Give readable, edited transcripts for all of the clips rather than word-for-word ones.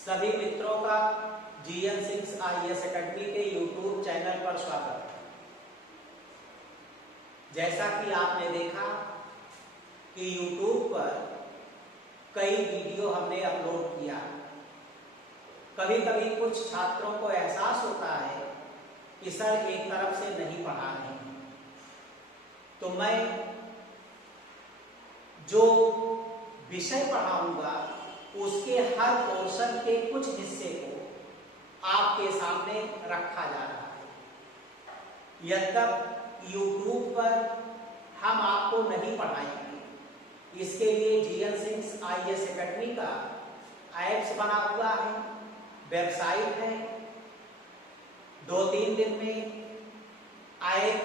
सभी मित्रों का जीएन सिंह आईएएस एकेडमी के यूट्यूब चैनल पर स्वागत है। जैसा कि आपने देखा कि यूट्यूब पर कई वीडियो हमने अपलोड किया। कभी कभी कुछ छात्रों को एहसास होता है कि सर एक तरफ से नहीं पढ़ा रहे हैं, तो मैं जो विषय पढ़ाऊंगा उसके हर पोर्शन के कुछ हिस्से को आपके सामने रखा जा रहा है। यद्यपि यूट्यूब पर हम आपको नहीं पढ़ाएंगे, इसके लिए जीएन सिंह आईएएस एकेडमी का ऐप्स बना हुआ है, वेबसाइट है। 2-3 दिन में ऐप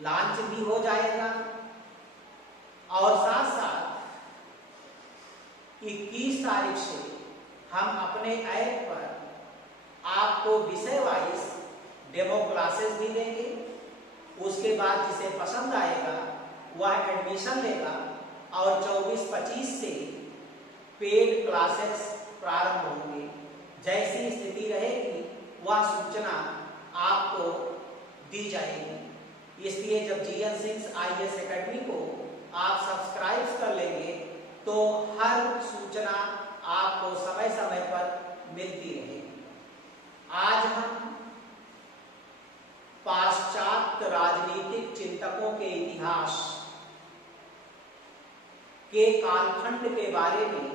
लॉन्च भी हो जाएगा और साथ साथ 21 तारीख से हम अपने ऐप पर आपको विषय वाइज डेमो क्लासेस भी देंगे। उसके बाद जिसे पसंद आएगा वह एडमिशन लेगा और 24-25 से पेड क्लासेस प्रारंभ होंगे। जैसी स्थिति रहेगी वह सूचना आपको दी जाएगी। इसलिए जब जीएन सिंह आईएएस एकेडमी को आप सब्सक्राइब कर लेंगे तो हर सूचना आपको समय समय पर मिलती रहेगी। आज हम पाश्चात्य राजनीतिक चिंतकों के इतिहास के कालखंड के बारे में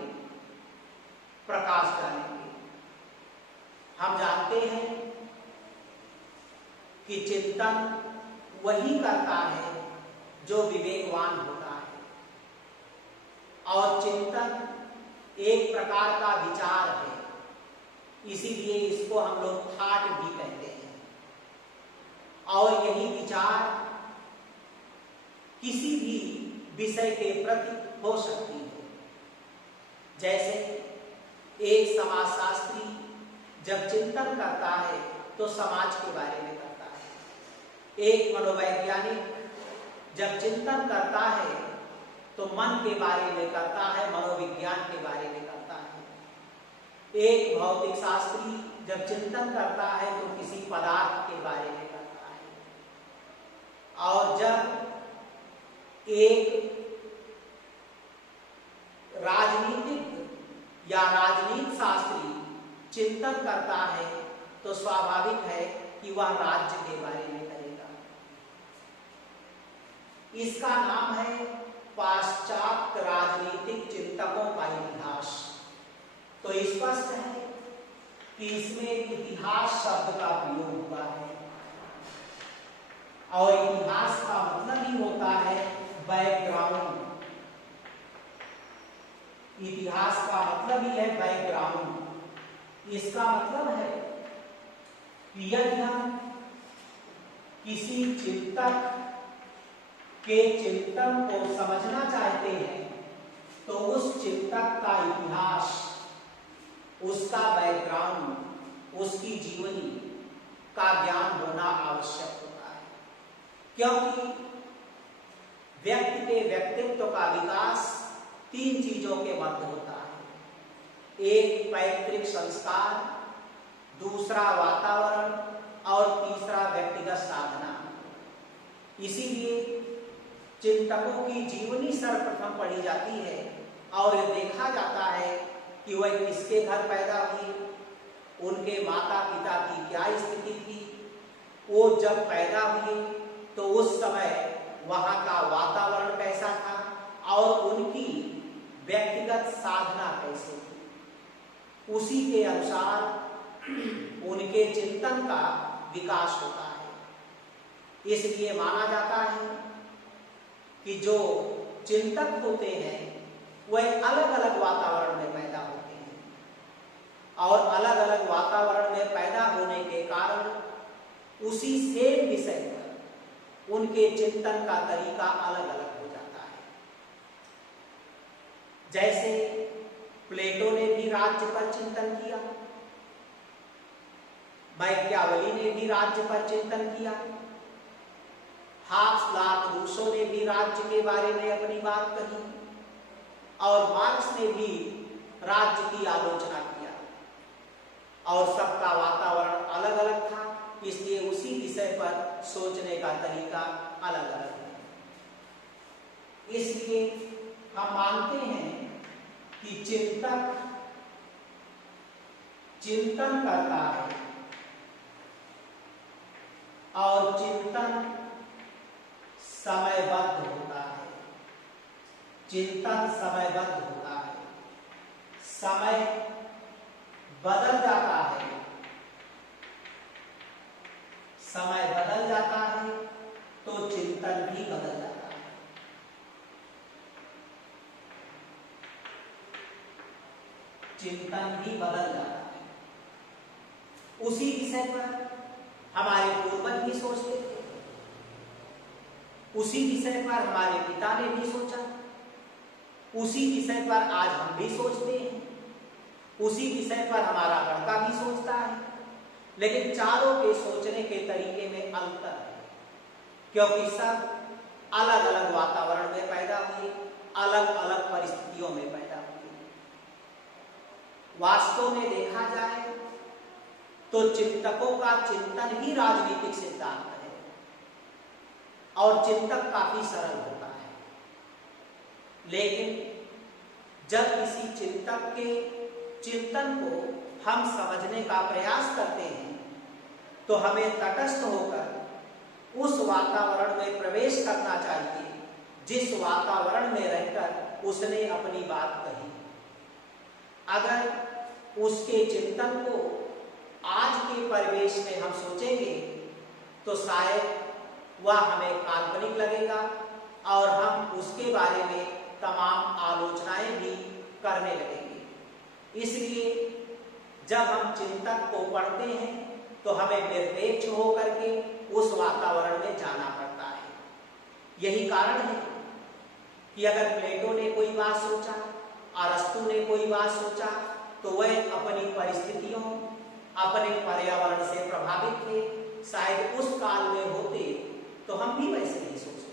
प्रकाश डालेंगे। हम जानते हैं कि चिंतन वही करता है जो विवेकवान होता है, और चिंतन एक प्रकार का विचार है, इसीलिए इसको हम लोग थॉट भी कहते हैं। और यही विचार किसी भी विषय के प्रति हो सकती है। जैसे एक समाजशास्त्री जब चिंतन करता है तो समाज के बारे में करता है। एक मनोवैज्ञानिक जब चिंतन करता है तो मन के बारे में करता है, मनोविज्ञान के बारे में करता है। एक भौतिक शास्त्री जब चिंतन करता है तो किसी पदार्थ के बारे में करता है। और जब एक राजनीतिक या राजनीति शास्त्री चिंतन करता है तो स्वाभाविक है कि वह राज्य के बारे में करेगा। इसका नाम है पाश्चात्य राजनीतिक चिंतकों का इतिहास। तो स्पष्ट है कि इसमें इतिहास शब्द का प्रयोग हुआ है, और इतिहास का मतलब ही होता है बैकग्राउंड। इतिहास का मतलब ही है बैकग्राउंड। इसका मतलब है कि यदि हम किसी चिंतक के चिंतन को समझना चाहते हैं तो उस चिंतक का इतिहास, उसका बैकग्राउंड, उसकी जीवनी का ज्ञान होना आवश्यक होता है। क्योंकि व्यक्ति के व्यक्तित्व का विकास 3 चीजों के मध्य होता है। एक पैतृक संस्कार, दूसरा वातावरण और तीसरा व्यक्तिगत साधना। इसीलिए चिंतकों की जीवनी सर्वप्रथम पढ़ी जाती है और यह देखा जाता है कि वह किसके घर पैदा हुई, उनके माता पिता की क्या स्थिति थी, वो जब पैदा हुए तो उस समय वहाँ का वातावरण कैसा था और उनकी व्यक्तिगत साधना कैसे थी। उसी के अनुसार उनके चिंतन का विकास होता है। इसलिए माना जाता है कि जो चिंतक होते हैं वह अलग अलग वातावरण में पैदा होते हैं, और अलग अलग वातावरण में पैदा होने के कारण उसी सेम विषय पर उनके चिंतन का तरीका अलग अलग हो जाता है। जैसे प्लेटो ने भी राज्य पर चिंतन किया, मैकियावेली ने भी राज्य पर चिंतन किया, हाब्स रूसो ने भी राज्य के बारे में अपनी बात कही, और मार्क्स ने भी राज्य की आलोचना किया और सबका वातावरण अलग अलग था, इसलिए उसी विषय पर सोचने का तरीका अलग अलग है। इसलिए हम मानते हैं कि चिंतक चिंतन करता है और चिंतन समयबद्ध होता है। चिंतन समयबद्ध होता है, समय बदल जाता है, समय बदल जाता है तो चिंतन भी बदल जाता है। चिंतन भी बदल जाता है। उसी विषय पर हमारे पूर्वज भी सोचते थे, उसी विषय पर हमारे पिता ने भी सोचा, उसी विषय पर आज हम भी सोचते हैं, उसी विषय पर हमारा लड़का भी सोचता है। लेकिन चारों के सोचने के तरीके में अंतर है, क्योंकि सब अलग अलग वातावरण में पैदा हुए, अलग अलग परिस्थितियों में पैदा हुए। वास्तव में देखा जाए तो चिंतकों का चिंतन ही राजनीतिक सिद्धांत है और चिंतक काफी सरल होता है। लेकिन जब किसी चिंतक के चिंतन को हम समझने का प्रयास करते हैं तो हमें तटस्थ होकर उस वातावरण में प्रवेश करना चाहिए जिस वातावरण में रहकर उसने अपनी बात कही। अगर उसके चिंतन को आज के परिवेश में हम सोचेंगे तो शायद वह हमें काल्पनिक लगेगा और हम उसके बारे में तमाम आलोचनाएं भी करने लगेंगे। इसलिए जब हम चिंतक को पढ़ते हैं तो हमें निरपेक्ष होकर के उस वातावरण में जाना पड़ता है। यही कारण है कि अगर प्लेटो ने कोई बात सोचा, अरस्तु ने कोई बात सोचा, तो वह अपनी परिस्थितियों, अपने पर्यावरण से प्रभावित थे। शायद उस काल में होते तो हम भी वैसे नहीं सोचते।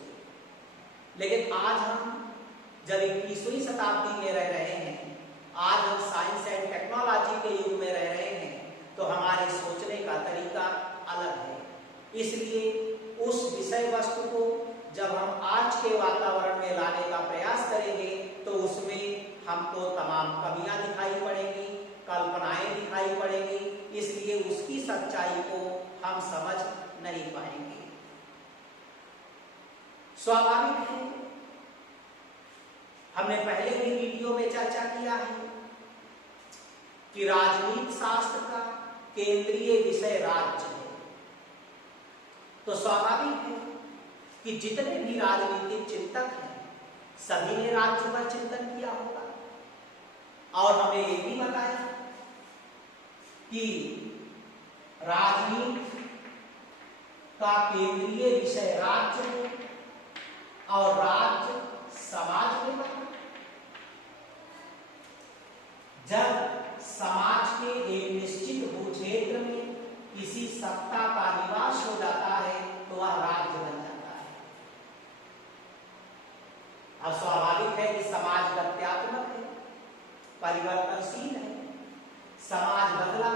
लेकिन आज हम जब 21वीं शताब्दी में रह रहे हैं, आज हम साइंस एंड टेक्नोलॉजी के युग में रह रहे हैं, तो हमारे सोचने का तरीका अलग है। इसलिए उस विषय वस्तु को जब हम आज के वातावरण में लाने का प्रयास करेंगे तो उसमें हमको तमाम कमियां दिखाई पड़ेंगी, कल्पनाएं दिखाई पड़ेंगी। इसलिए उसकी सच्चाई को हम समझ नहीं पाएंगे। स्वाभाविक है, हमने पहले भी वीडियो में चर्चा किया है कि राजनीति शास्त्र का केंद्रीय विषय राज्य है। तो स्वाभाविक है कि जितने भी राजनीतिक चिंतक हैं सभी ने राज्य पर चिंतन किया होगा और हमें ये भी बताया कि राजनीति का केंद्रीय विषय राज्य है और राज्य समाज में बना। जब समाज के एक निश्चित भूक्षेत्र में किसी सत्ता का निवास हो जाता है तो वह राज्य बन जाता है। अब स्वाभाविक है कि समाज गत्यात्मक है, परिवर्तनशील है। समाज बदला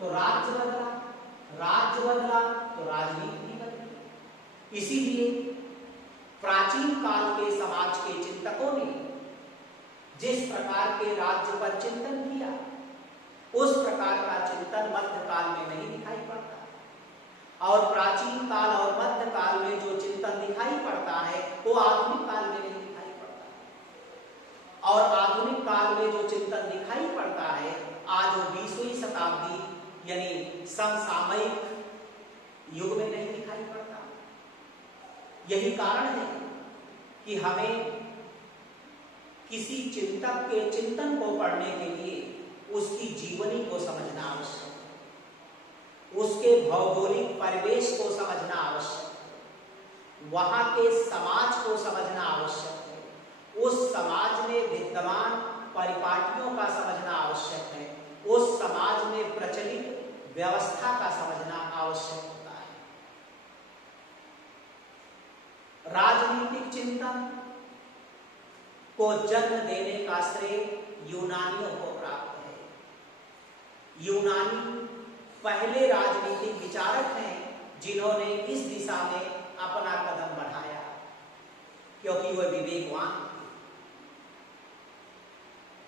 तो राज्य बदला, राज्य बदला तो राजनीति भी बदली। इसीलिए प्राचीन काल के समाज के चिंतकों ने जिस प्रकार के राज्य पर चिंतन किया उस प्रकार का चिंतन मध्यकाल में नहीं दिखाई पड़ता और प्राचीन काल और मध्यकाल में जो चिंतन दिखाई पड़ता है वो आधुनिक काल में नहीं दिखाई पड़ता और आधुनिक काल में जो चिंतन दिखाई पड़ता है आज वो 20वीं शताब्दी यानी समसामयिक युग में नहीं दिखाई पड़ता। यही कारण है कि हमें किसी चिंतक के चिंतन को पढ़ने के लिए उसकी जीवनी को समझना आवश्यक है, उसके भौगोलिक परिवेश को समझना आवश्यक है, वहां के समाज को समझना आवश्यक है, उस समाज में विद्यमान परिपाटियों का समझना आवश्यक है, उस समाज में प्रचलित व्यवस्था का समझना आवश्यक होता है। राजनीतिक चिंतन को जन्म देने का श्रेय यूनानियों को यूनानी पहले राजनीतिक विचारक हैं जिन्होंने इस दिशा में अपना कदम बढ़ाया, क्योंकि वह विवेकवान थे।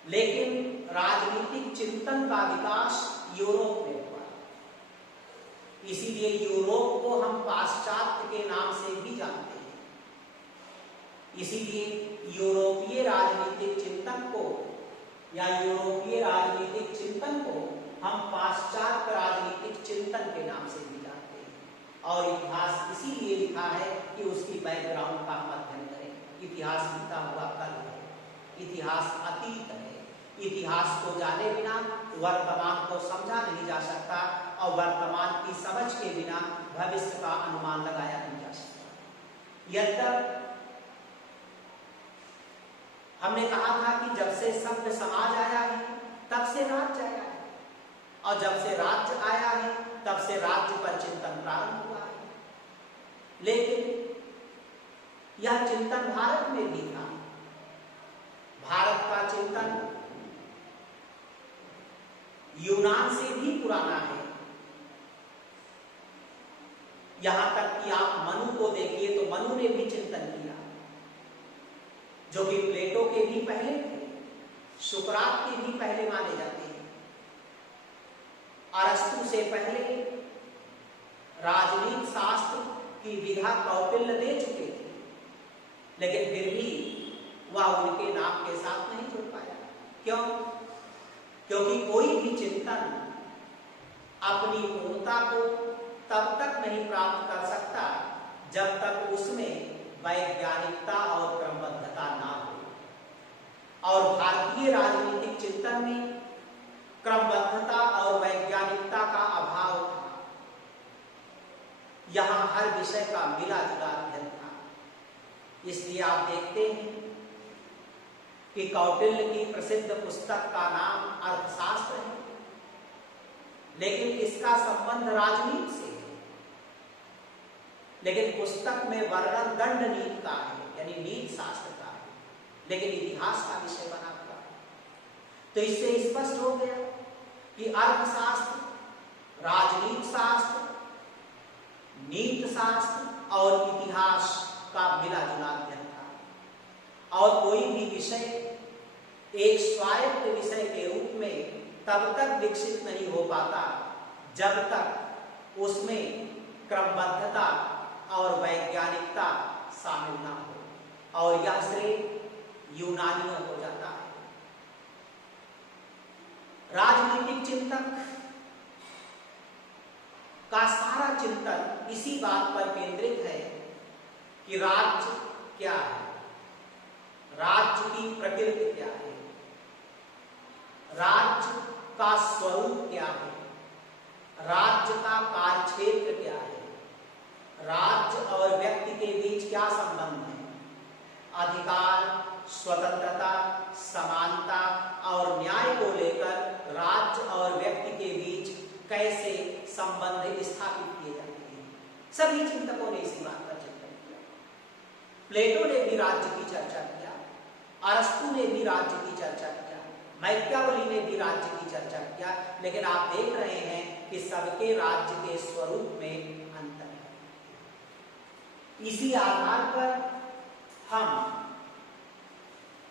लेकिन राजनीतिक चिंतन का विकास यूरोप में हुआ, इसीलिए यूरोप को हम पाश्चात्य के नाम से भी जानते हैं। इसीलिए यूरोपीय राजनीतिक चिंतन को या यूरोपीय राजनीतिक चिंतन को हम पाश्चात्य राजनीतिक चिंतन के नाम से भी जानते हैं। और इतिहास इसीलिए लिखा है कि उसकी बैकग्राउंड का हम अध्ययन करें। इतिहास बीता हुआ कल है, इतिहास अतीत है। इतिहास को जाने बिना वर्तमान को समझा नहीं जा सकता, और वर्तमान की समझ के बिना भविष्य का अनुमान लगाया नहीं जा सकता। यद्यपि हमने कहा था कि जब से सभ्य समाज आया है तब से राज्य आया है, और जब से राज्य आया है तब से राज्य पर चिंतन प्रारंभ हुआ है। लेकिन यह चिंतन भारत में भी था। भारत का चिंतन यूनान से भी पुराना है। यहां तक कि आप मनु को देखिए तो मनु ने भी चिंतन किया, जो कि प्लेटो के भी पहले थे, सुकरात के भी पहले माने जाते हैं। अरस्तु से पहले राजनीति शास्त्र की विधा कौटिल्य दे चुके थे, लेकिन फिर भी वह उनके नाम के साथ नहीं जुड़ पाया। क्यों? क्योंकि कोई भी चिंतन अपनी पूर्णता को तब तक नहीं प्राप्त कर सकता जब तक उसमें वैज्ञानिकता और क्रमबद्धता ना हो। और भारतीय राजनीतिक चिंतन में क्रमबद्धता और वैज्ञानिकता का अभाव था। यहां हर विषय का मिला जुला अध्ययन था। इसलिए आप देखते हैं कि कौटिल्य की प्रसिद्ध पुस्तक का नाम अर्थशास्त्र है, लेकिन इसका संबंध राजनीति से है। लेकिन पुस्तक में वर्णन दंड नीति का है, यानी नीति शास्त्र का है, लेकिन इतिहास का विषय बना हुआ है। तो इससे स्पष्ट हो गया कि अर्थशास्त्र, राजनीति शास्त्र, नीति शास्त्र और इतिहास का मिला जुला अध्ययन था। और कोई भी विषय एक स्वायत्त विषय के रूप में तब तक विकसित नहीं हो पाता जब तक उसमें क्रमबद्धता और वैज्ञानिकता शामिल ना हो, और यह श्रेय यूनानियों को जाता है। राजनीतिक चिंतक का सारा चिंतन इसी बात पर केंद्रित है कि राज्य क्या है, राज्य की प्रकृति क्या है, राज्य का स्वरूप क्या है, राज्य का कार्यक्षेत्र क्या है, राज्य और व्यक्ति के बीच क्या संबंध है, अधिकार, स्वतंत्रता, समानता और न्याय को लेकर राज्य और व्यक्ति के बीच कैसे संबंध स्थापित किए जाते हैं। सभी चिंतकों ने इसी बात पर चिंतन किया। प्लेटो ने भी राज्य की चर्चा किया, अरस्तु ने भी राज्य की चर्चा किया, मैकियावेली ने भी राज्य की चर्चा किया, लेकिन आप देख रहे हैं कि सबके राज्य के स्वरूप में अंतर है। इसी आधार पर हम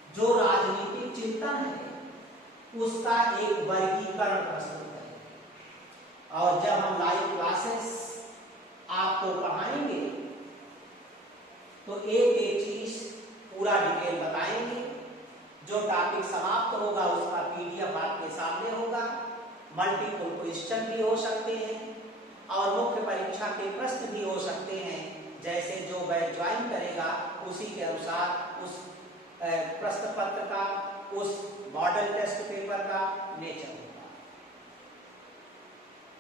जो राजनीतिक चिंतन है उसका एक वर्गीकरण प्रस्तुत करेंगे, और जब हम लाइव क्लासेस आपको पढ़ाएंगे तो एक एक चीज पूरा डिटेल बताएंगे। जो टॉपिक समाप्त होगा उसका पीडीएफ आपके सामने होगा। मल्टीपल क्वेश्चन भी हो सकते हैं और मुख्य परीक्षा के प्रश्न भी हो सकते हैं। जैसे जो बैच ज्वाइन करेगा उसी के अनुसार उस प्रश्न पत्र का, उस मॉडल टेस्ट पेपर का नेचर होगा।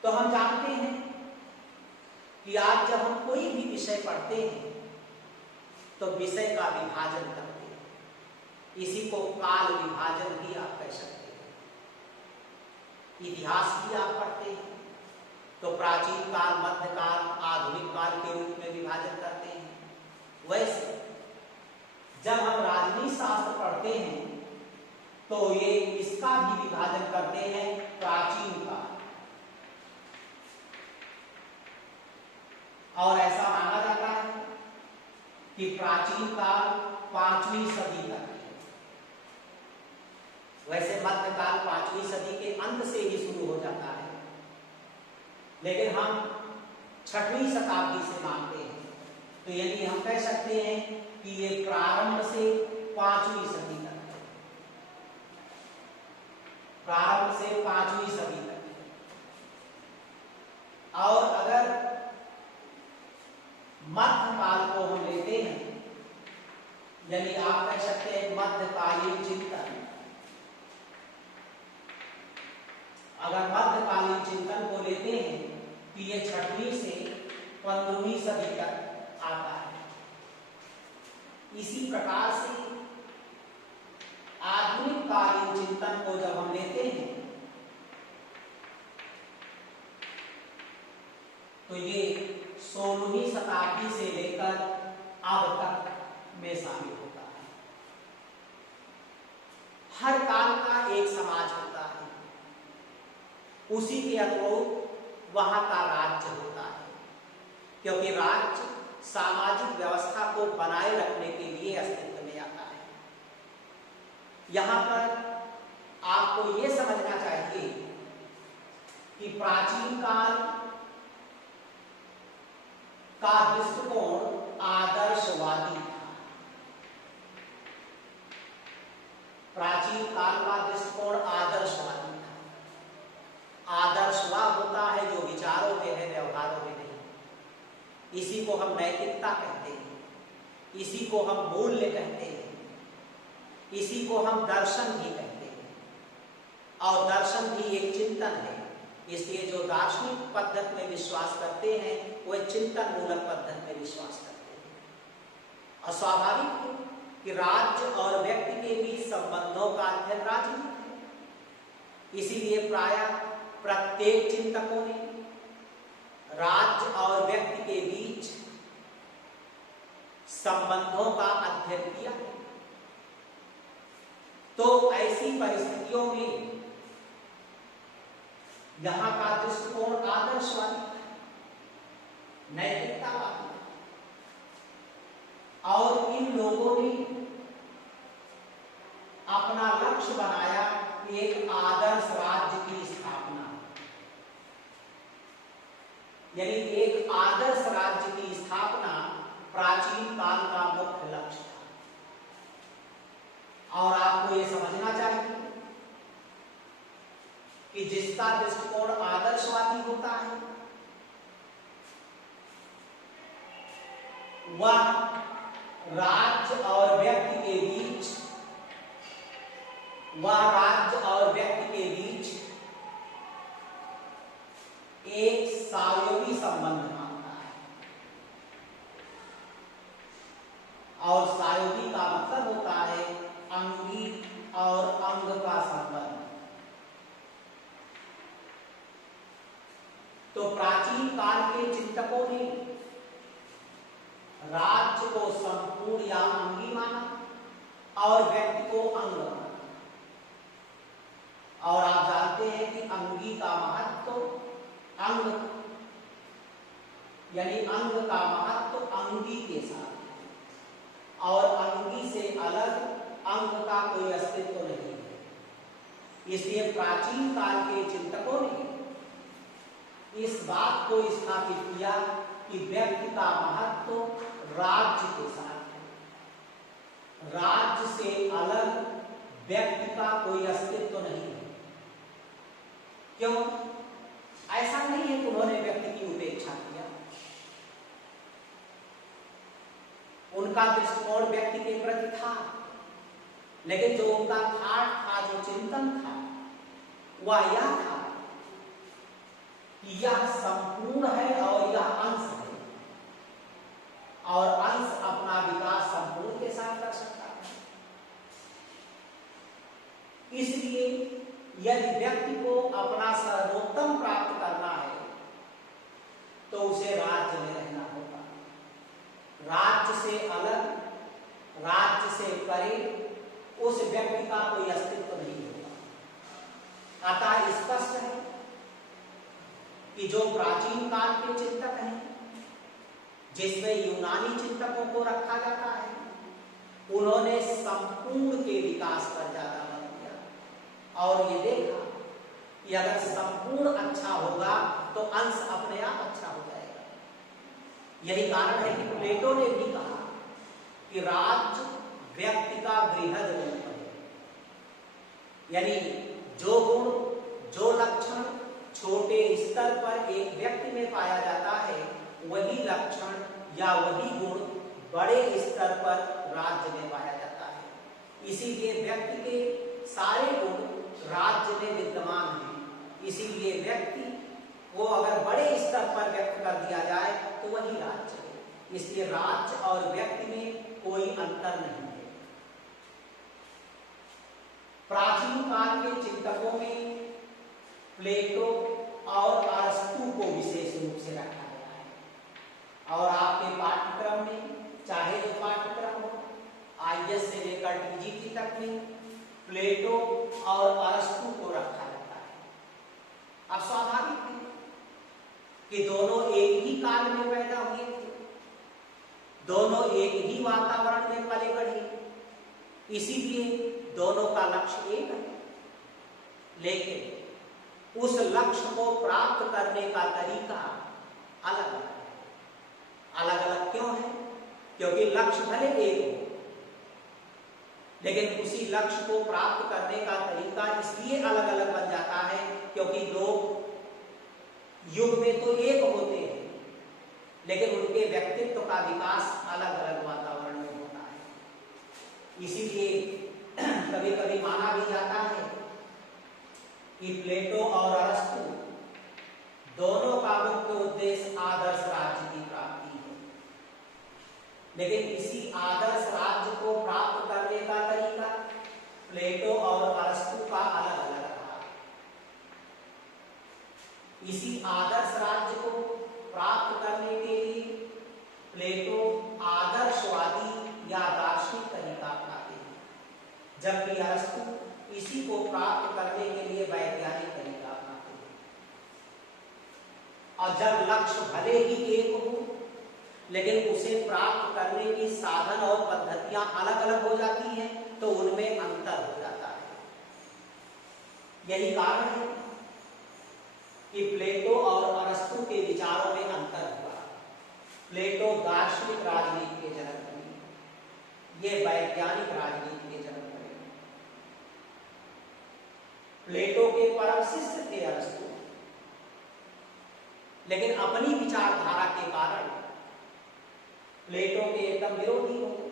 तो हम जानते हैं कि आज जब हम कोई भी विषय पढ़ते हैं तो विषय का विभाजन करते हैं। इसी को काल विभाजन भी आप कह सकते हैं। इतिहास भी आप पढ़ते हैं तो प्राचीन काल, मध्यकाल, आधुनिक काल के रूप में विभाजन करते हैं। वैसे जब हम राजनीति शास्त्र पढ़ते हैं तो ये इसका भी विभाजन करते हैं प्राचीन काल, और ऐसा माना जाता है कि प्राचीन काल 5वीं सदी तक है। वैसे मध्यकाल 5वीं सदी के अंत से ही शुरू हो जाता है, लेकिन हम 6वीं शताब्दी से मानते हैं। तो यानी हम कह सकते हैं कि ये प्रारंभ से 5वीं सदी तक है, प्रारंभ से 5वीं सदी तक है। और अगर मध्यकाल को हम लेते हैं, यानी आप कह सकते हैं मध्यकालीन चिंतन, अगर मध्यकालीन चिंतन को लेते हैं तो ये 6वीं से 15वीं सदी तक आता है। इसी प्रकार से आधुनिक कालीन चिंतन को जब हम लेते हैं तो ये 16वीं शताब्दी से लेकर अब तक में शामिल होता है। हर काल का एक समाज होता है, उसी के अनुरूप वहां का राज्य होता है, क्योंकि राज्य सामाजिक व्यवस्था को बनाए रखने के लिए अस्तित्व में आता है। यहां पर आपको यह समझना चाहिए कि प्राचीन काल का दृष्टिकोण आदर्शवादी था। प्राचीन काल का दृष्टिकोण आदर्शवादी था। आदर्शवाद होता है जो विचारों में है, व्यवहारों में नहीं। इसी को हम नैतिकता कहते हैं, इसी को हम मूल्य कहते हैं, इसी को हम दर्शन भी कहते हैं। और दर्शन भी एक चिंतन है, इसलिए जो दार्शनिक पद्धति में विश्वास करते हैं वह चिंतन मूलक पद्धति में विश्वास करते हैं। और स्वाभाविक है कि राज्य और व्यक्ति के बीच संबंधों का अध्ययन राजनीति है। इसीलिए प्रायः प्रत्येक चिंतकों ने राज्य और व्यक्ति के बीच संबंधों का अध्ययन किया है। तो ऐसी परिस्थितियों में यहां का दृष्टिकोण आदर्शवादी, नैतिकतावादी, और इन लोगों ने अपना लक्ष्य बनाया कि एक आदर्श राज्य की स्थापना, यानी एक आदर्श राज्य की स्थापना प्राचीन काल का मुख्य लक्ष्य था। और आपको यह समझना चाहिए कि जिसका दृष्टिकोण आदर्शवादी होता है वह राज्य और व्यक्ति के बीच, एक सहयोगी संबंध मानता है। और सहयोगी का मतलब होता है अंगी और अंग का संबंध। तो प्राचीन काल के चिंतकों ने राज्य को संपूर्ण या अंगी माना और व्यक्ति को अंग माना। और आप जानते हैं कि अंगी का महत्व अंग, यानी अंग का महत्व अंगी के साथ है, और अंगी से अलग अंग का कोई अस्तित्व नहीं है। इसलिए प्राचीन काल के चिंतकों ने इस बात को स्थापित किया कि व्यक्ति का महत्व राज्य के साथ है, राज्य से अलग व्यक्ति का कोई अस्तित्व नहीं है। क्यों? ऐसा नहीं है कि उन्होंने व्यक्ति की उपेक्षा किया। उनका दृष्टिकोण व्यक्ति के प्रति था, लेकिन जो उनका थाट था, जो चिंतन था, वह यह था कि यह संपूर्ण है और यह अंश है, और अंश अपना विकास संपूर्ण के साथ कर सकता है। इसलिए यदि व्यक्ति को अपना सर्वोत्तम प्राप्त करना है तो उसे राज्य में रहना होगा। राज्य से अलग, राज्य से परे उस व्यक्ति का कोई अस्तित्व नहीं होगा। अतः स्पष्ट है कि जो प्राचीन काल के चिंतक हैं जिसमें यूनानी चिंतकों को रखा जाता है, उन्होंने संपूर्ण के विकास पर ज्यादा बल दिया और ये देखा कि अगर संपूर्ण अच्छा होगा तो अंश अपने आप अच्छा हो जाएगा। यही कारण है कि प्लेटो ने भी कहा कि राज्य व्यक्ति का बृहद रूप है, यानी जो गुण जो लक्षण छोटे स्तर पर एक व्यक्ति में पाया जाता है, वही लक्षण या वही गुण बड़े स्तर पर राज्य में पाया जाता है। इसीलिए व्यक्ति के सारे गुण राज्य में विद्यमान हैं। इसीलिए व्यक्ति को अगर बड़े स्तर पर व्यक्त कर दिया जाए तो वही राज्य है। इसलिए राज्य और व्यक्ति में कोई अंतर नहीं है। प्राचीन काल के चिंतकों में प्लेटो और अरस्तु को विशेष रूप से रखा गया है और आपके पाठ्यक्रम में चाहे जो पाठ्यक्रम हो आईएएस से लेकर टीजीटी तक में प्लेटो और अरस्तु को रखा जाता है। अब स्वाभाविक है कि दोनों एक ही काल में पैदा हुए थे, दोनों एक ही वातावरण में पले बढ़े, इसीलिए दोनों का लक्ष्य एक है, लेकिन उस लक्ष्य को प्राप्त करने का तरीका अलग अलग है। अलग अलग क्यों है? क्योंकि लक्ष्य भले एक हो, लेकिन उसी लक्ष्य को प्राप्त करने का तरीका इसलिए अलग अलग बन जाता है क्योंकि लोग युग में तो एक होते हैं, लेकिन उनके व्यक्तित्व का विकास अलग अलग वातावरण में होता है। इसीलिए कभी कभी माना भी जाता है कि प्लेटो और अरस्तु दोनों का मुख्य उद्देश्य आदर्श राज्य की प्राप्ति है, लेकिन इसी आदर्श राज्य को प्राप्त करने का तरीका प्लेटो और अरस्तु का अलग अलग रहा। इसी आदर्श राज्य को प्राप्त करने के लिए प्लेटो आदर्शवादी या दार्शनिक तरीका अपनाते हैं, जबकि अरस्तु इसी को प्राप्त करने के लिए वैज्ञानिक तरीका अपनाते हैं। और जब लक्ष्य भले ही एक हो, लेकिन उसे प्राप्त करने की साधन और पद्धतियां अलग अलग हो जाती हैं, तो उनमें अंतर हो जाता है। यही कारण है कि प्लेटो और अरस्तु के विचारों में अंतर हुआ। प्लेटो दार्शनिक राजनीति के जनक बने, ये वैज्ञानिक राजनीति के जनक बने। प्लेटो के परम शिष्य थे अरस्तु, लेकिन अपनी विचारधारा के कारण प्लेटो के एकदम विरोधी हो गए।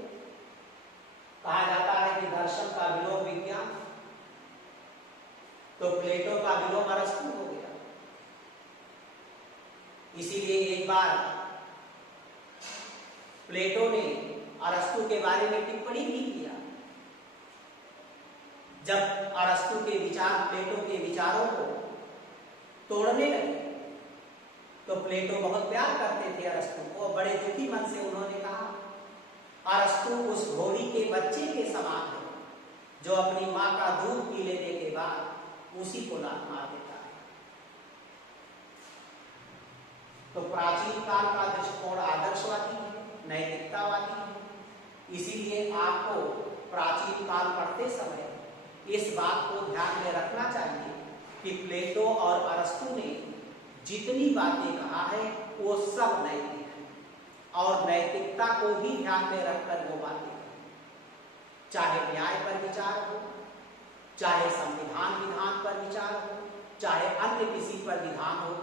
कहा जाता है कि दर्शन का विलोम विज्ञान, तो प्लेटो का विलोम अरस्तु हो गया। इसीलिए एक बार प्लेटो ने अरस्तु के बारे में टिप्पणी भी किया। जब अरस्तु के विचार प्लेटो के विचारों को तोड़ने लगे, तो प्लेटो बहुत प्यार करते थे अरस्तु को। बड़े दुखी मन से उन्होंने कहा, अरस्तु उस घोड़ी के बच्चे के समान है जो अपनी मां का दूध पी लेने के बाद उसी को लात मार देता है। तो प्राचीन काल का दृष्टिकोण आदर्शवादी है, नैतिकतावादी है। इसीलिए आपको प्राचीन काल पढ़ते समय इस बात को ध्यान में रखना चाहिए कि प्लेटो और अरस्तु ने जितनी बातें कहा है वो सब नैतिक है, और नैतिकता को भी ध्यान में रखकर वो बातें कही। चाहे न्याय पर विचार हो, चाहे संविधान विधान पर विचार हो, चाहे अन्य किसी पर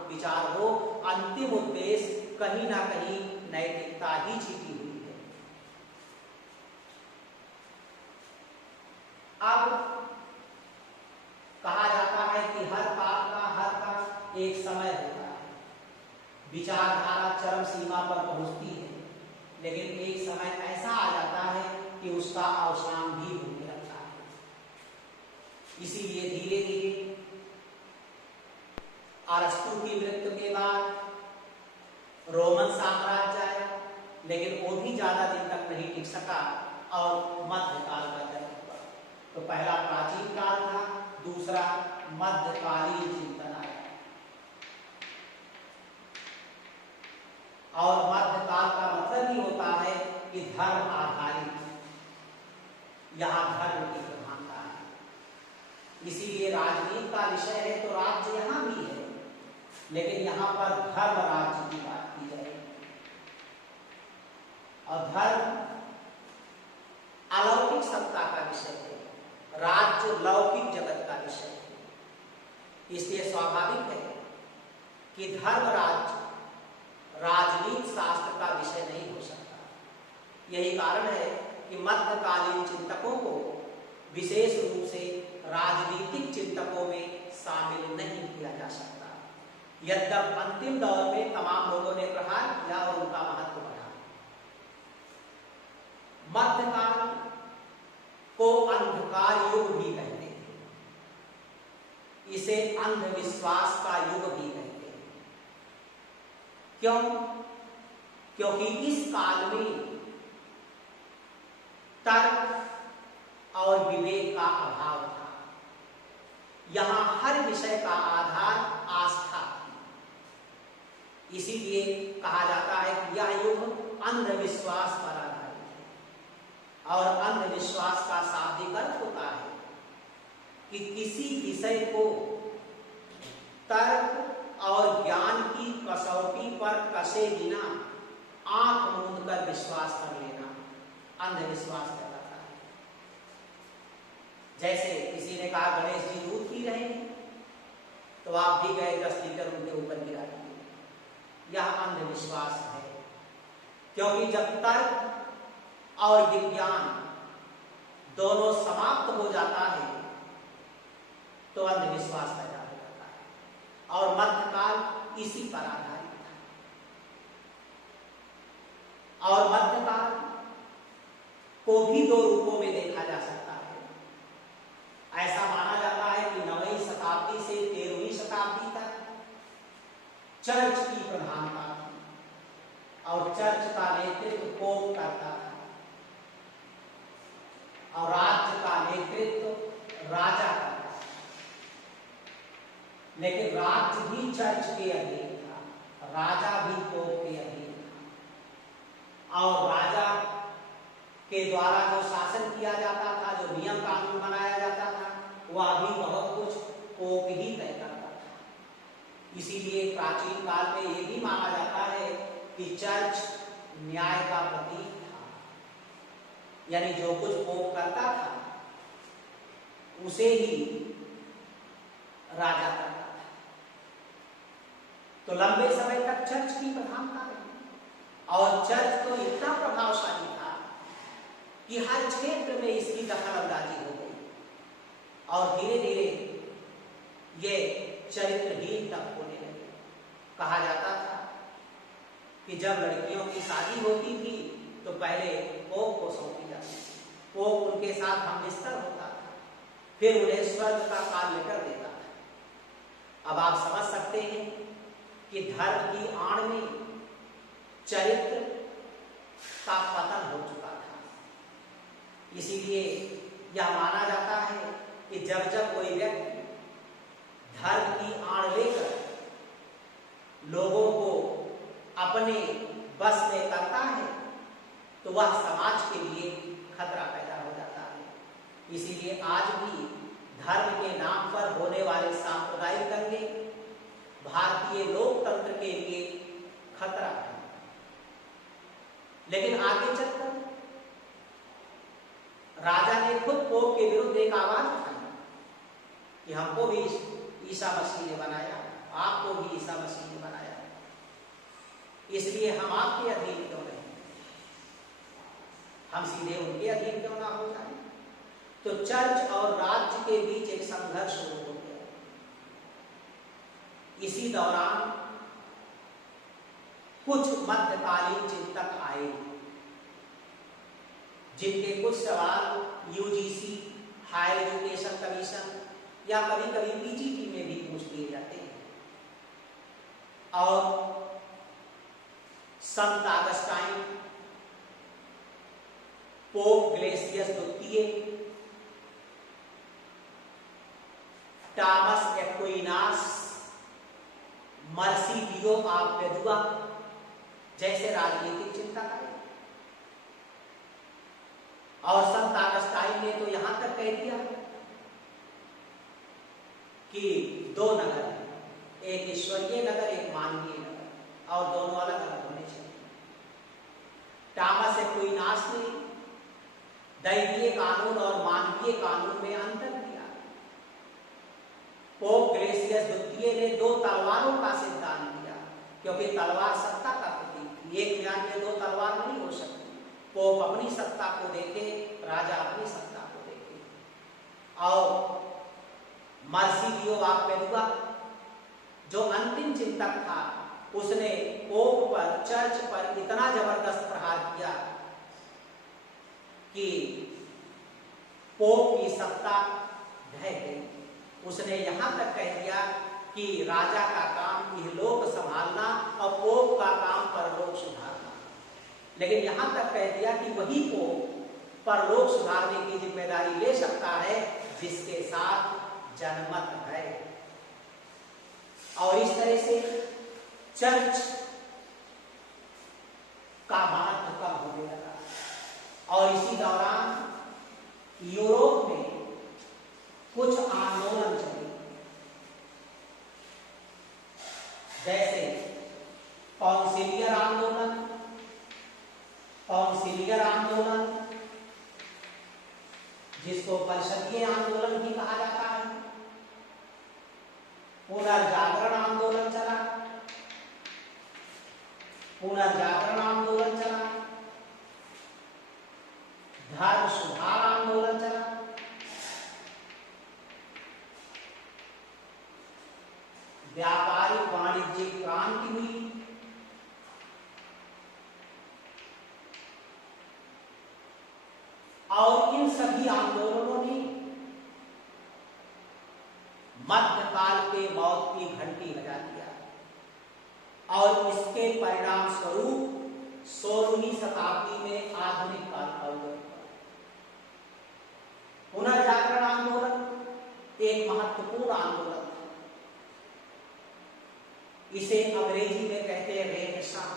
विचार हो, अंतिम उद्देश्य कहीं ना कहीं नैतिकता ही छिपी हुई है। अब कहा जाता है कि हर का एक समय होता है, विचारधारा चरम सीमा पर पहुंचती है, लेकिन एक समय ऐसा आ जाता है कि उसका अवसान भी होने लगता है। इसीलिए धीरे धीरे अरस्तु की मृत्यु के बाद रोमन साम्राज्य आया, लेकिन वो भी ज्यादा दिन तक नहीं टिक सका और मध्यकाल का जन्म हुआ। तो पहला प्राचीन काल था, दूसरा मध्यकालीन चिंतन आया। और मध्यकाल का मतलब ही होता है कि धर्म आधारित, यहाँ धर्म की प्रधानता है। इसीलिए राजनीति का विषय है तो राज्य यहाँ भी है, लेकिन यहाँ पर धर्म राज्य की बात की जाएगी। और धर्म अलौकिक सत्ता का विषय है, राज्य लौकिक जगत का विषय है। इसलिए स्वाभाविक है कि धर्म राज्य राजनीति शास्त्र का विषय नहीं हो सकता। यही कारण है कि मध्यकालीन चिंतकों को विशेष रूप से राजनीतिक चिंतकों में शामिल नहीं किया जा सकता, यद्यपि अंतिम दौर में तमाम लोगों ने प्रहार किया और उनका महत्व बढ़ा। मध्यकाल को अंधकार युग भी कहते हैं, इसे अंधविश्वास का युग भी कहते हैं। क्यों? क्योंकि इस काल में तर्क और विवेक का अभाव था। यहां हर विषय का आधार आस्था थी। इसीलिए कहा जाता है कि यह युग अंधविश्वास पर आधारित है। और अंधविश्वास का शाब्दिक अर्थ होता है कि किसी विषय को तर्क और ज्ञान की कसौटी पर कसे बिना आंख मूंद कर विश्वास कर लेना अंधविश्वास कहलाता है। जैसे किसी ने कहा गणेश जी दूध पी रहे हैं, तो आप भी गए 10 लीटर उनके ऊपर गिरा दिए, यह अंधविश्वास है। क्योंकि जब तर्क और विज्ञान दोनों समाप्त हो जाता है तो अंधविश्वास पैदा हो जाता है। और मध्यकाल इसी पर आधारित था। और मध्यकाल को भी दो रूपों में देखा जा सकता है। ऐसा माना जाता है कि 9वीं शताब्दी से 13वीं शताब्दी तक चर्च की प्रधानता थी और चर्च का नेतृत्व पोप करता था और राज्य का नेतृत्व राजा करता था। लेकिन राज्य भी चर्च के अधीन था, राजा भी पोप के अधीन था। और राजा के द्वारा जो शासन किया जाता था, जो नियम कानून बनाया जाता था, वह भी बहुत कुछ पोप ही तय करता था। इसीलिए प्राचीन काल में ये भी माना जाता है कि चर्च न्याय का प्रतीक था, यानी जो कुछ पोप करता था उसे ही राजा करता था। तो लंबे समय तक चर्च की प्रधानता रही और चर्च तो इतना प्रभावशाली था कि हर क्षेत्र में इसकी दखलअंदाजी हो गई और धीरे धीरे ये चरित्रहीन तक होने लगे। कहा जाता था कि जब लड़कियों की शादी होती थी तो पहले पोप को सौंपी जाती थी, पोप उनके साथ हमबिस्तर होता था, फिर उन्हें स्वर्ग का कार्य कर देता था। अब आप समझ सकते हैं कि धर्म की आड़ में चरित्र का पतन हो चुका था। इसीलिए यह माना जाता है कि जब जब कोई व्यक्ति धर्म की आड़ लेकर लोगों को अपने बस में करता है तो वह समाज के लिए खतरा पैदा हो जाता है। इसीलिए आज भी धर्म के नाम पर होने वाले सांप्रदायिक दंगे भारतीय लोकतंत्र के लिए खतरा है। लेकिन आगे चलकर राजा ने खुद पोप के विरुद्ध एक आवाज उठाई कि हमको भी ईसा मसीह ने बनाया, आपको भी ईसा मसीह ने बनाया, इसलिए हम आपके अधीन क्यों नहीं, हम सीधे उनके अधीन क्यों ना हो जाए। तो चर्च और राज्य के बीच एक संघर्ष शुरू हो गया। इसी दौरान कुछ मध्यकालीन चिंतक आए जिनके कुछ सवाल यूजीसी, हायर एजुकेशन कमीशन या कभी कभी पीजीटी में भी पूछ लिए जाते हैं। और संत ऑगस्टाइन, पोप ग्लेसियस द्वितीय, Thomas Aquinas, Marsilio of Padua जैसे राजनीतिक चिंतक है। और संत अगस्टाइन ने तो यहां तक कह दिया कि दो नगर है, एक ईश्वरीय नगर, एक मानवीय नगर, और दोनों अलग अलग होने चाहिए। टॉमस एक्विनास ने दैवीय कानून और मानवीय कानून में अंतर किया। पोप ग्लेसियस द्वितीय ने दो तलवारों का सिद्धांत दिया, क्योंकि तलवार सत्ता का प्रतीक थी। एक म्यान में दो तलवार नहीं हो सकती। पोप अपनी सत्ता को देखे, राजा अपनी सत्ता को देखे। और मार्सिलियो आक्विला जो अंतिम चिंतक था, उसने पोप पर, चर्च पर इतना जबरदस्त प्रहार किया कि पोप की सत्ता ढह गई। उसने यहां तक कह दिया कि राजा का काम इहलोक संभालना और पोप का काम परलोक सुधारना। लेकिन यहां तक कह दिया कि वही पोप परलोक सुधारने की जिम्मेदारी ले सकता है जिसके साथ जनमत है। और इस तरह से चर्च का महत्व कम होने लगा। और इसी दौरान यूरोप में कुछ आंदोलन चले, जैसे काउंसिलियर आंदोलन, जिसको परिषदीय आंदोलन भी कहा जाता है। पुनर्जागरण आंदोलन चला, धर्म सुधार आंदोलन चला, व्यापारिक वाणिज्यिक क्रांति हुई, और इन सभी आंदोलनों ने मध्यकाल के मौत की घंटी बजा दिया। और इसके परिणाम स्वरूप 16वीं शताब्दी में आधुनिक काल का उदय हुआ। पुनर्जागरण आंदोलन एक महत्वपूर्ण आंदोलन था। इसे अंग्रेजी में कहते हैं रेनेसां,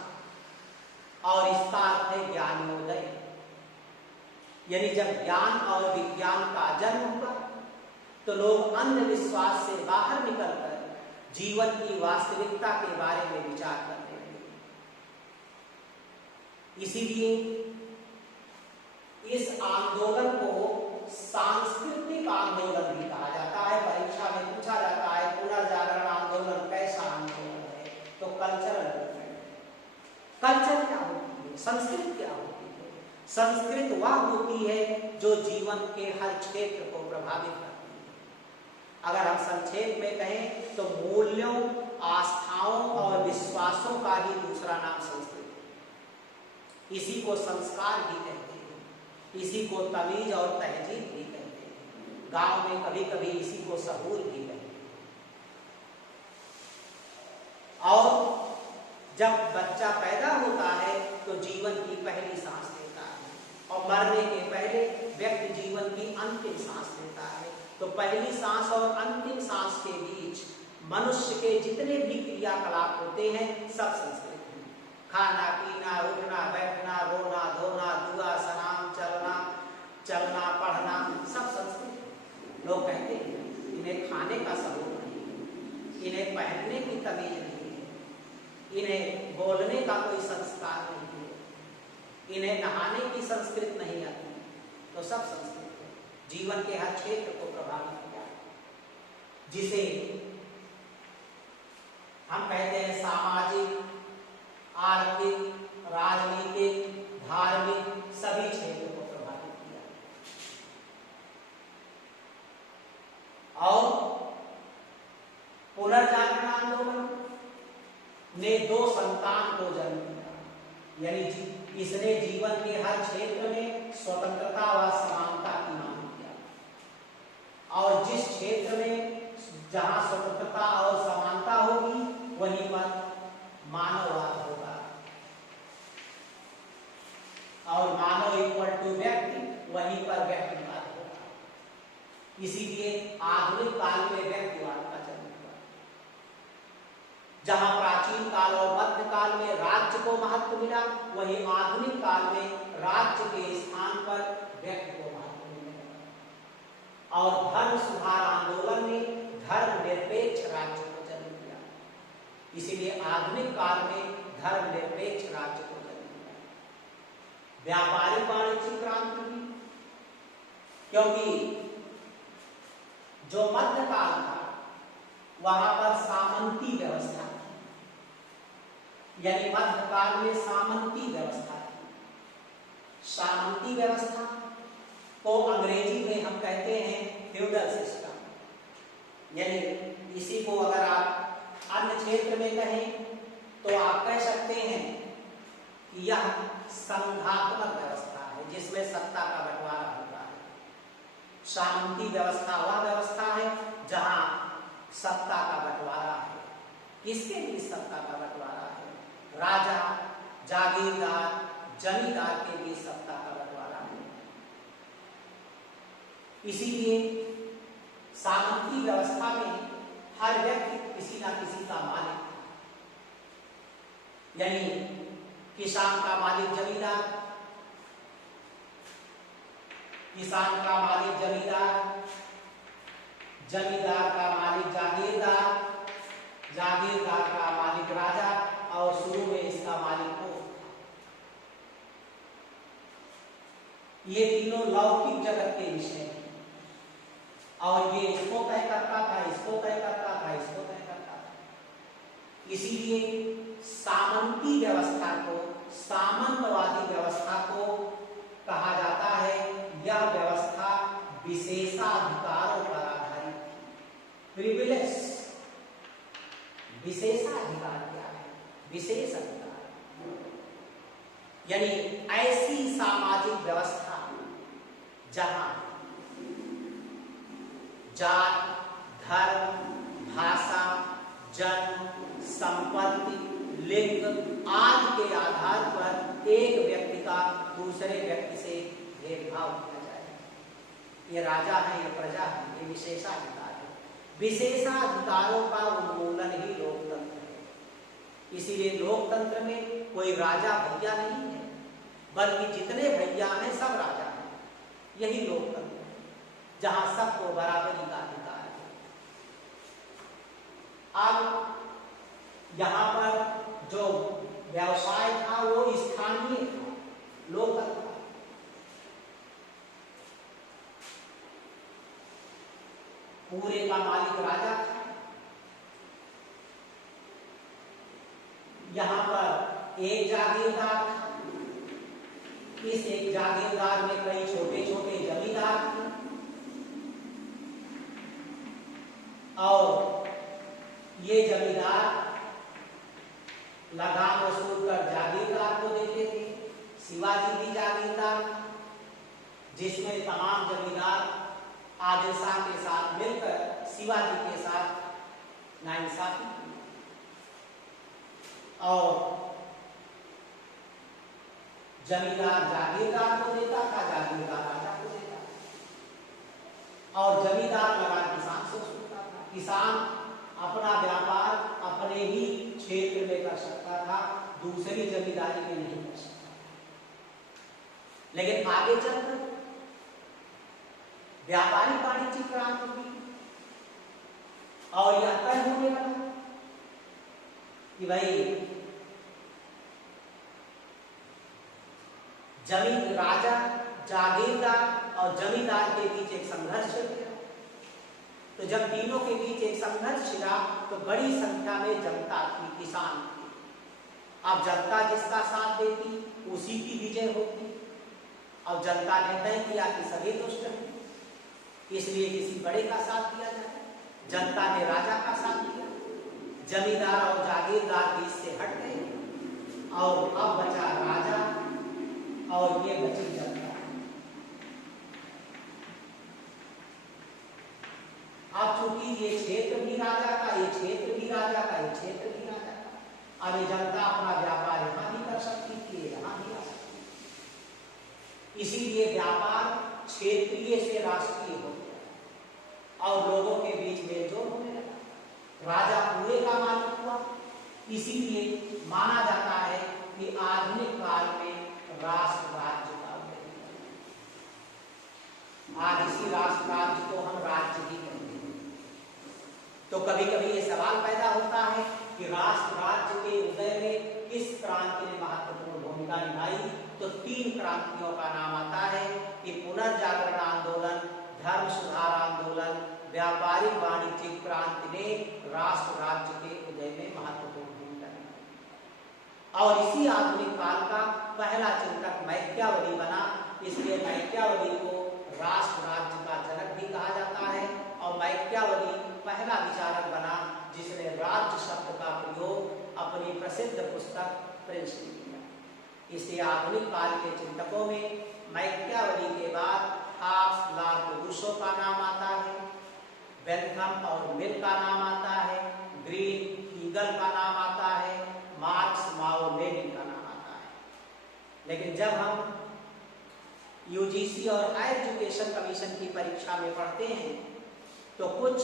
और इसका अर्थ है ज्ञानोदय। यानी जब ज्ञान और विज्ञान का जन्म हुआ तो लोग अंधविश्वास से बाहर निकलकर जीवन की वास्तविकता के बारे में विचार करने लगे। इसीलिए इस आंदोलन को सांस्कृतिक आंदोलन भी कहा जाता है। परीक्षा में पूछा जाता है पुनर्जागरण आंदोलन कैसा आंदोलन है, तो कल्चरल मूवमेंट। कल्चर क्या होती है, संस्कृति क्या होती है? संस्कृत वह होती है जो जीवन के हर क्षेत्र को प्रभावित करती है। अगर हम संक्षेप में कहें तो मूल्यों, आस्थाओं और विश्वासों का ही दूसरा नाम संस्कृति है। इसी को संस्कार भी कहते हैं, इसी को तमीज और तहजीब भी कहते हैं। गांव में कभी कभी इसी को सहूर भी कहते हैं। और जब बच्चा पैदा होता है तो जीवन की पहली सांस लेता है, और मरने के पहले व्यक्ति जीवन की अंतिम सांस लेता है। तो पहली सांस और अंतिम सांस के बीच मनुष्य के जितने भी क्रियाकलाप होते हैं सब संस्कृत हैं। खाना, पीना, उठना, बैठना, रोना, धोना, दुआ, सलाम, चलना, पढ़ना, सब संस्कृत है। लोग कहते हैं इन्हें खाने का सबूत नहीं है, इन्हें पहनने की तमीज नहीं है, इन्हें बोलने का कोई संस्कार नहीं है, इन्हें नहाने की संस्कृत नहीं आती, तो सब संस्कृत जीवन के हर क्षेत्र को प्रभावित किया। जिसे हम कहते हैं सामाजिक, आर्थिक, राजनीतिक, धार्मिक सभी क्षेत्रों को प्रभावित किया। और पुनर्जागरण आंदोलन ने दो संतान को जन्म दिया, यानी इसने जीवन के हर क्षेत्र में स्वतंत्रता व समानता की मांग किया। और जिस क्षेत्र में जहां स्वतंत्रता और समानता होगी वहीं पर मानववाद होगा, और मानव इक्वल टू व्यक्ति, वहीं पर व्यक्तिवाद होगा। इसीलिए आधुनिक काल में व्यक्तिवाद का जन्म हुआ। जहां प्राचीन काल और मध्यकाल में राज्य को महत्व मिला, वही आधुनिक काल में राज्य के स्थान पर व्यक्ति को महत्व मिलने लगा और धर्म सुधार आंदोलन ने धर्मनिरपेक्ष राज्य को जन्म दिया। इसीलिए आधुनिक काल में धर्मनिरपेक्ष राज्य को जन्म दिया। व्यापारिक वाणिज्यिक क्रांति हुई, क्योंकि जो मध्यकाल था वहां पर सामंती व्यवस्था थी, यानी मध्यकाल में सामंती व्यवस्था थी। सामंती व्यवस्था को अंग्रेजी में हम कहते हैं फ्यूडल सिस्टम, यानी इसी को अगर आप अन्य क्षेत्र में कहें तो आप कह सकते हैं कि यह संघात्मक व्यवस्था है जिसमें सत्ता का बंटवारा होता है। सामंती व्यवस्था वह व्यवस्था है जहां सत्ता का बंटवारा है। किसके बीच सत्ता का बंटवारा है? राजा, जागीरदार, जमींदार के बीच सत्ता का बंटवारा है। इसीलिए सामंती व्यवस्था में हर व्यक्ति किसी ना किसी का मालिक था, यानी किसान का मालिक जमींदार, किसान का मालिक जमींदार, जमींदार का मालिक जागीरदार, जागीरदार का मालिक राजा, और शुरू में इसका मालिक को। ये तीनों लौकिक जगत के विषय हैं और ये इसको तय करता था, इसको तय करता था, इसको तय करता था। इसीलिए सामंती व्यवस्था को, सामंतवादी व्यवस्था को कहा जाता है। यह व्यवस्था विशेषाधिकारों पर आधारित थी। प्रिविलेज, विशेषाधिकार क्या है? विशेष अधिकार, यानी ऐसी सामाजिक व्यवस्था जहां जात, धर्म, भाषा, जन्म, संपत्ति, लिंग आदि के आधार पर एक व्यक्ति का दूसरे व्यक्ति से भेदभाव किया जाए। ये राजा है, ये प्रजा है, ये विशेषाधिकार है। विशेषाधिकारों का उन्मूलन ही लोकतंत्र है। इसीलिए लोकतंत्र में कोई राजा भैया नहीं है, बल्कि जितने भैया हैं सब राजा हैं। यही लोकतंत्र है जहां सबको बराबरी का अधिकार है। अब यहाँ पर जो व्यवसाय था वो स्थानीय था, लोकल था। पूरे का मालिक राजा था। यहाँ पर एक जागीरदार था, इस एक जागीरदार में कई छोटे छोटे जमींदार थे और ये जमींदार लगान वसूल कर जागीरदार को देते थे। शिवाजी भी जागीरदार, जिसमें तमाम जमींदार आदिलशाह के साथ मिलकर शिवाजी के साथ नाइंसाफी की और जमींदार जागीरदार को देता था, जागीरदार राजा को देता था और जमींदार लगान किसान से वसूलता था। किसान अपना व्यापार अपने ही क्षेत्र में कर सकता था, दूसरी जमींदारी में नहीं कर सकता। लेकिन आगे चलकर व्यापारिक वाणिज्यिक क्रांति हुई और यह तय होने लगा कि भाई जमीन, राजा, जागीरदार और जमींदार के बीच एक संघर्ष छिड़ा। तो जब तीनों के बीच एक संघर्ष छिड़ा तो बड़ी संख्या में जनता थी, किसान थी। अब जनता जिसका साथ देती उसी की विजय होती। अब जनता ने तय किया कि सभी दुष्ट हैं, इसलिए किसी बड़े का साथ दिया जाए। जनता ने राजा का साथ दिया, जमींदार और जागीरदार बीच से हट गए और अब बचा राजा और ये बची जनता। अब चूंकि ये क्षेत्र भी राजा का, ये क्षेत्र भी राजा का, ये क्षेत्र भी राजा का, अब ये जनता अपना व्यापार यहाँ भी कर सकती थी, यहाँ भी आ सकती थी। इसीलिए व्यापार क्षेत्रीय से राष्ट्रीय हो गया और लोगों के बीच मेलजोल होने लगा। राजा पूरे का मालिक हुआ। इसीलिए माना जाता है कि आधुनिक काल में राष्ट्र राज्य का उदय हुआ। आज इसी राष्ट्र राज्य को हम राज्य ही कहते हैं। तो कभी कभी ये सवाल पैदा होता है कि राष्ट्र राज्य के उदय में किस क्रांति ने महत्वपूर्ण भूमिका निभाई। तो 3 क्रांतियों का नाम आता है कि पुनर्जागरण आंदोलन, धर्म सुधार आंदोलन, व्यापारिक वाणिज्यिक क्रांति ने राष्ट्र राज्य के उदय में महत्वपूर्ण भूमिका निभाई। और इसी आधुनिक काल का पहला चिंतक मैकियावेली बना। इसलिए मैकियावेली को राष्ट्र राज्य का जनक भी कहा जाता है। और मैकियावेली पहला विचारक बना जिसने राज्य शब्द का प्रयोग अपनी प्रसिद्ध पुस्तक प्रिंस में किया। इसे आधुनिक काल के चिंतकों में मैकियावेली के बाद हाब्स, लॉर्ड रूसो का नाम आता है, बेंथम और मिल का नाम आता है, ग्रीन, ईगल का नाम आता है, मार्क्स, माओ, लेनिन का नाम आता है। लेकिन जब हम यूजीसी और हायर एजुकेशन कमीशन की परीक्षा में पढ़ते हैं तो कुछ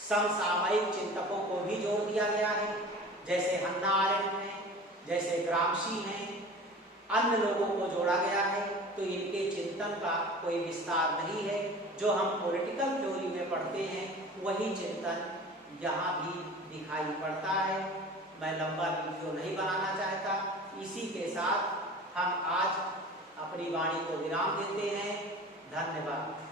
समसामयिक चिंतकों को भी जोड़ दिया गया है, जैसे हन्ना आरेंट हैं, जैसे ग्रामशी हैं, अन्य लोगों को जोड़ा गया है। तो इनके चिंतन का कोई विस्तार नहीं है। जो हम पॉलिटिकल थ्योरी में पढ़ते हैं वही चिंतन यहाँ भी दिखाई पड़ता है। मैं लंबा वीडियो नहीं बनाना चाहता। इसी के साथ हम आज अपनी वाणी को विराम देते हैं। धन्यवाद।